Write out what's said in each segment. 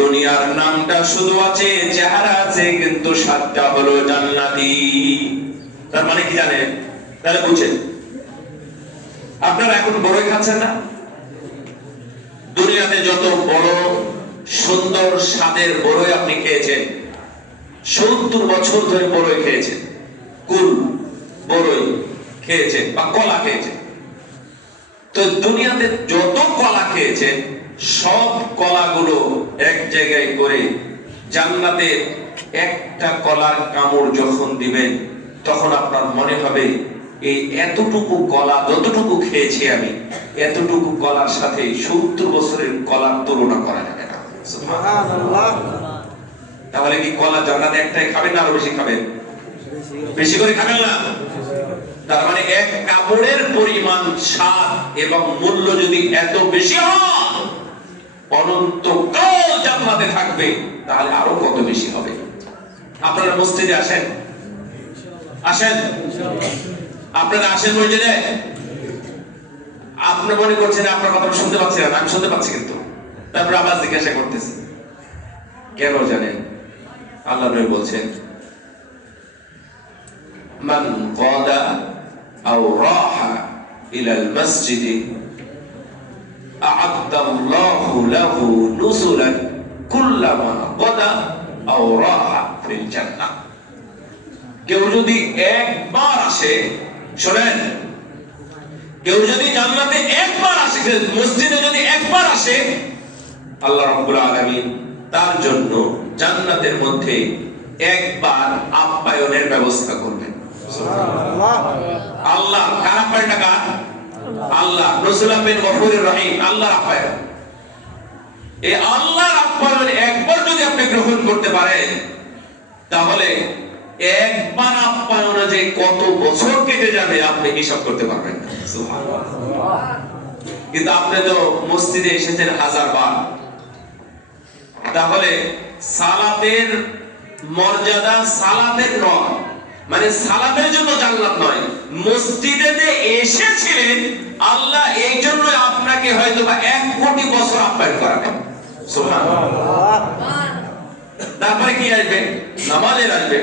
দুনিয়ার নামটা শুধু আছে, চেহারা আছে, কিন্তু স্বাদটা হলো জান্নাতি। তার মানে কি জানেন? তাহলে বুঝেন, আপনারা এখন বড়ই খাচ্ছেন না? দুনিয়াতে যত বড় সুন্দর স্বাদের বড়ই আপনি খেয়েছেন, 70 বছর ধরে বড়ই খেয়েছেন, কুল বড়ই খেয়েছেন বা কলা খেয়েছেন, তো দুনিয়াতে যত কলা খেয়েছেন সব কলাগুলো এক জায়গায় করে জান্নাতে একটা কলার কামড় যখন দিবেন, তখন আপনার মনে হবে এই এতটুকু কলা যতটুকু খেয়েছি আমি, এতটুকু কলার সাথে 70 বছরের কলার তুলনা করা যাবে না। সুবহানাল্লাহ। তাহলে কি কলা জান্নাতে একটাই খাবেন না আরো বেশি খাবেন? বেশি করে খাবেন না? তার মানে এক কাপড়ের পরিমাণ স্বাদ এবং মূল্য যদি এত বেশি হয়, অনন্তকাল জান্নাতে থাকবে, তাহলে আরো কত বেশি হবে। আপনারা মসজিদে আসেন? আসেন? আপনারা আসেন মসজিদে? আপনি মনে করছেন আপনার কথা শুনতে পাচ্ছি না? আমি শুনতে পাচ্ছি, কিন্তু তারপর আবার জিজ্ঞাসা করতেছি কেন জানেন? আল্লাহ নবী বলছেন, মান গাদা আও রাহা ইলাল মসজিদ আ'আদাল্লাহু লাহু নুসুলান কুল্লামা গাদা আও রাহা ফিল জান্নাহ। কেউ যদি একবার আসে, শুনেন, কেউ যদি জান্নাতে একবার আসে, মসজিদে যদি একবার আসে, আল্লাহ রাব্বুল আলামিন তার জন্য জান্নাতের মধ্যে একবার আপ্যায়নের ব্যবস্থা করবেন। সুবহানাল্লাহ। আল্লাহ কার আপ্যায়ন? কার? আল্লাহ। রাসূলুল্লাহ বিন গফুরুর রহিম, আল্লাহর আপ্যায়ন। এই আল্লাহর আপ্যায়ন একবার যদি আপনি গ্রহণ করতে পারেন, তাহলে একবার আপ্যায়নে যে কত বছর কেটে যাবে আপনি হিসাব করতে পারবেন না। সুবহানাল্লাহ। কিন্তু আপনি তো মসজিদে এসেছেন 1000 বার, তাহলে সালাতের মর্যাদা সালাতের নয়, মানে সালাতের জন্য জান্নাত নয়, মসজিদে যে এসেছিলেন আল্লাহ এই জন্য আপনাকে হয়তো বা 1 কোটি বছর আপ্যায়ন করাবেন। সুবহানাল্লাহ। তারপরে কি আসবে? নামাজের আসবে,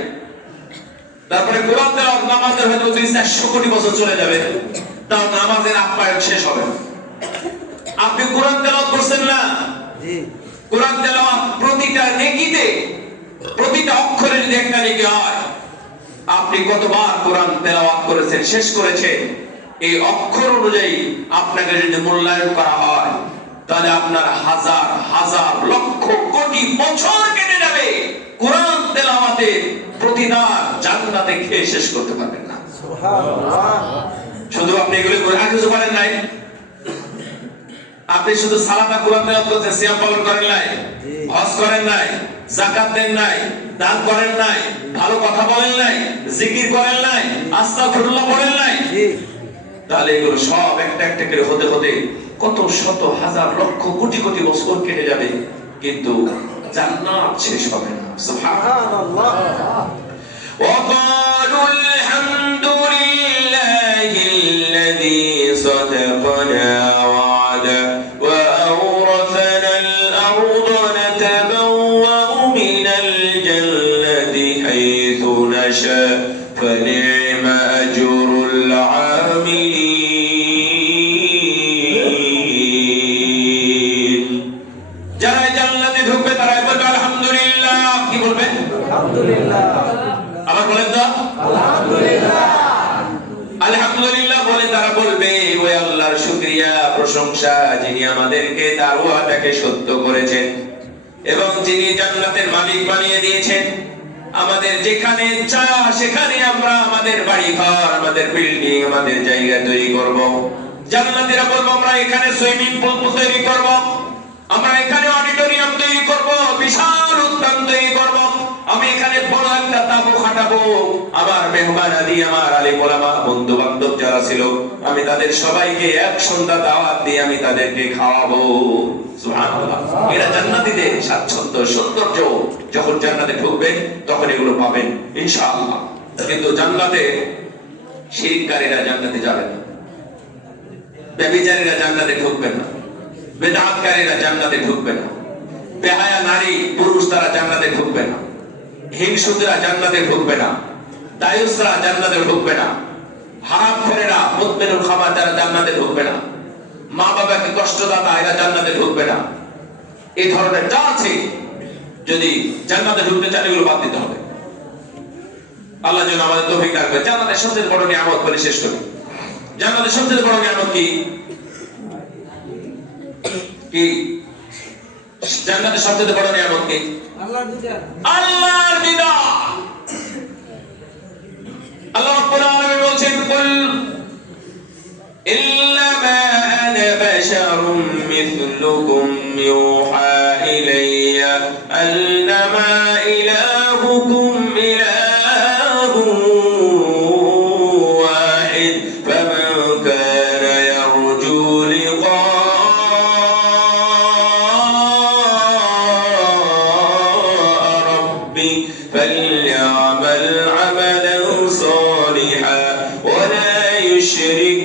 তারপরে কোরআন তেলাওয়াত, নামাজের হয়তো 300 কোটি বছর চলে যাবে, তাও নামাজের আপ্যায়ন শেষ হবে না। আপনি কোরআন তেলাওয়াত করছেন না? জি। কোরআন তেলাওয়াত প্রতিটা নেকিতে, প্রতিটা অক্ষরে যদি একটা নেকি হয়, আপনি কতবার কোরআন তেলাওয়াত করেছেন, শেষ করেছেন, এই অক্ষর অনুযায়ী আপনাকে যদি মূল্যায়ন করা হয়, তাহলে আপনার হাজার হাজার লক্ষ কোটি বছর কেটে যাবে, কোরআন তেলাওয়াতে প্রতিদান জান্নাতে খেয়ে শেষ করতে পারবেন না। সুবহানাল্লাহ। শুধু আপনি এগুলো করে আর কিছু পারেন নাই? আপনি শুধু সালাত আর কোরআন তেলাওয়াত করতে, সিয়াম পালন করেন নাই, হজ করেন নাই, যাকাত দেন নাই, দান করেন নাই, ভালো কথা বলেন নাই, জিকির করেন নাই, আস্তাগফিরুল্লাহ বলেন নাই, তাহলে এগুলো সব একটা একটা করে হতে হতে কত শত হাজার লক্ষ কোটি কোটি বছর কেটে যাবে, কিন্তু জান্নাত শেষ হবে না। সুবহানাল্লাহ। ওয়া ক্বালু আলহামদুলিল্লাহিল্লাযী সাদাকানা ওয়া'দা ওয়া আওরাসানা আল-আরদা নাতাবাওওয়া'ু মিনাল জান্নাতি হাইথু নাশা ফানি'মা আজরুল আমিলিন। যারা জান্নাতে ঢুকবে তারা বলবে আলহামদুলিল্লাহ। কি বলবে? আলহামদুলিল্লাহ। আবার বলেন তো আলহামদুলিল্লাহ। আলহামদুলিল্লাহ বলে তারা বলবে, ওই আল্লাহর শুকরিয়া প্রশংসা, যিনি আমাদেরকে তার ওয়াদাকে সত্য করেছেন এবং যিনি জান্নাতের মালিক বানিয়ে দিয়েছেন। আমাদের যেখানে ইচ্ছা সেখানে আমরা আমাদের বাড়ি ঘর, আমাদের বিল্ডিং, আমাদের জায়গা তৈরি করব। জান্নাতীরা বলবো আমরা এখানে সুইমিং পুল তৈরি করব, আমরা এখানে অডিটোরিয়াম তৈরি করব, বিশাল উদ্যান তৈরি করব, আমি এখানে বড় একটা তাবু খাটাবো, আমার মেহমান আদি, আমার আলেম ওলামা বন্ধু বান্ধব যারা ছিল, আমি তাদের সবাইকে এক সন্ধ্যা দাওয়াত দিয়ে আমি তাদেরকে খাওয়াবো। সুবহানাল্লাহ। এরা জান্নাতীদের স্বাচ্ছন্দ্য সৌন্দর্য, যখন জান্নাতে ঢুকবেন তখন এগুলো পাবেন ইনশাআল্লাহ। কিন্তু জান্নাতে শিরককারীরা জান্নাতে যাবে না, ব্যভিচারীরা জান্নাতে ঢুকবে না, বেদাতকারীরা জান্নাতে ঢুকবে না, বেহায়া নারী পুরুষ তারা জান্নাতে ঢুকবে না, হিংসুকরা জান্নাতে ঢুকবে না, দায়ুসরা জান্নাতে ঢুকবে না, হারামখোরেরা মুদমিনুল খাবার যারা জান্নাতে ঢুকবে না, মা বাবাকে কষ্টদাতা এরা জান্নাতে ঢুকবে না। এই ধরনের যা আছে যদি জান্নাতে ঢুকতে চান এগুলো বাদ দিতে হবে। আল্লাহ যেন আমাদের তৌফিক দান করে। জান্নাতের সবচেয়ে বড় নিয়ামত বলে শেষ করি। জান্নাতের সবচেয়ে বড় নিয়ামত কি? কি জান্নাতের সবচেয়ে বড় নিয়ামত কি? আল্লাহর দিদার। আল্লাহর দিদার। আল্লাহ রাব্বুল আলামিন বলেন, কুল ইন্নামা আনা বাশারুম মিথলুকুম ইউহা ইলাইয়া আন্নামা ইলাহুকুম ইলাহুন ওয়াহিদ ফামান কানা ইয়ারজু লিকা রাব্বি ফালইআমাল আমালান সালিহান ওয়া লা ইউশরিক